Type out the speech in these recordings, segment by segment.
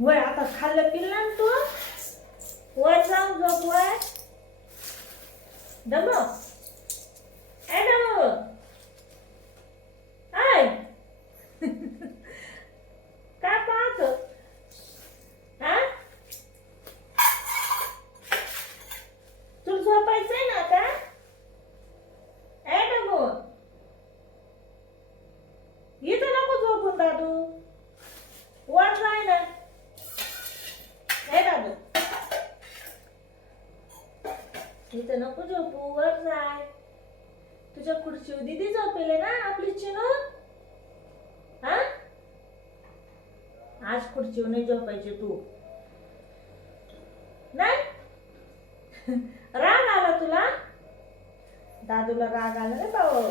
वय आता खाल्लं पिल्लं ना तू. वर जाऊन झोप वय. डबो ए डबो आय काय पाहतो हा. तुला झोपायचंय ना आता. ए डबो इथं नको झोपून दादू. वर जाय ना. हे दादू इथं नको झोपू. वर जाय. तुझ्या खुर्चीवर दीदी झोपेले ना आपली चिनू. हा आज खुर्चीवर नाही झोपायची तू. नाही राग आला तुला. दादूला राग आला ना भाऊ.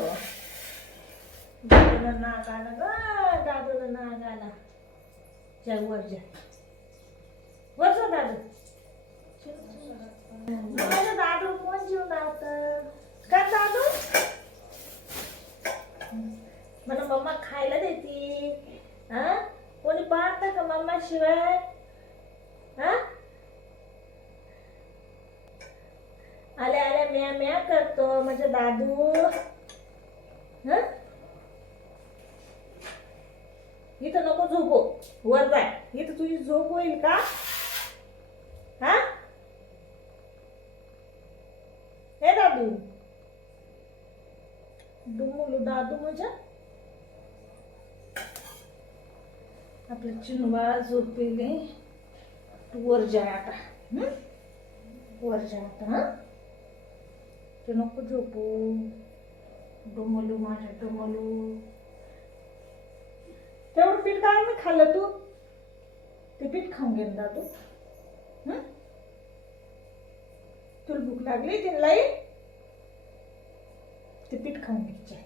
दादूला नाग आला ग. दादूला नाग आला. जा वर जा. वर जा दादू. माझं दादू कोण जीव लावतं का दादू. मला मम्मा खायला देती. हा कोणी पाहतं का मम्मा शिवाय. हा आल्या आल्या म्या म्या करतो म्हणजे दादू. हा इथं नको झोपू. वर जाय. इथं तुझी झोप होईल का. हा हे दादू डुमुलू दादू म्हणजे आपलं चिनवा झोपेले. तू वर जाय आता. वर जाय आता. हा ते नको झोपू. डुमुलू माझ्या डुमुलू. तेवढं पीठ काय नाही खाल्लं तू. ते पीठ खाऊन घे दादू. तुला भूक लागली तिला. ते पीठ खाऊन घ्यायचे.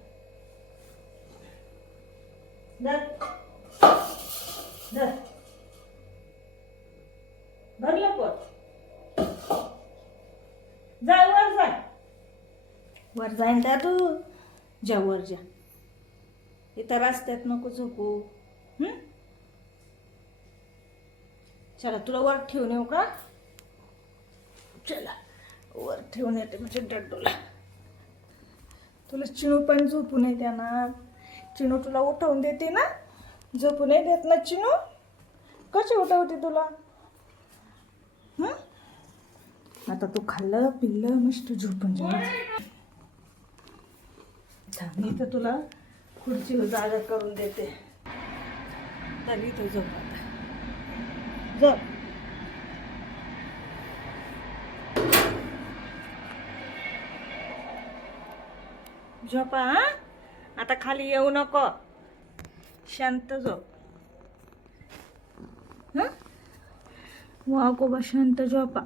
भरलं पोट. जा वर जा. वर जाईन दादू. जा वर जा. इथं रस्त्यात नको झोपू. चला तुला वर ठेवून येऊ का. चला वर ठेवून येते म्हणजे डड्डूला. तुला चिणू पण झोपू नाही देणार. चिणू तुला उठवून देते ना. झोपू नाही देत ना चिणू. कशी उठवते तुला. आता तू खाल्लं पिल्लं मस्त झोपून जायचं. मी तर तुला खुर्चीवर जागा करून देते. तर इथं झोप आता. झोप. झोपा हा. आता खाली येऊ नको. शांत झोप. वाकोबा शांत झोपा.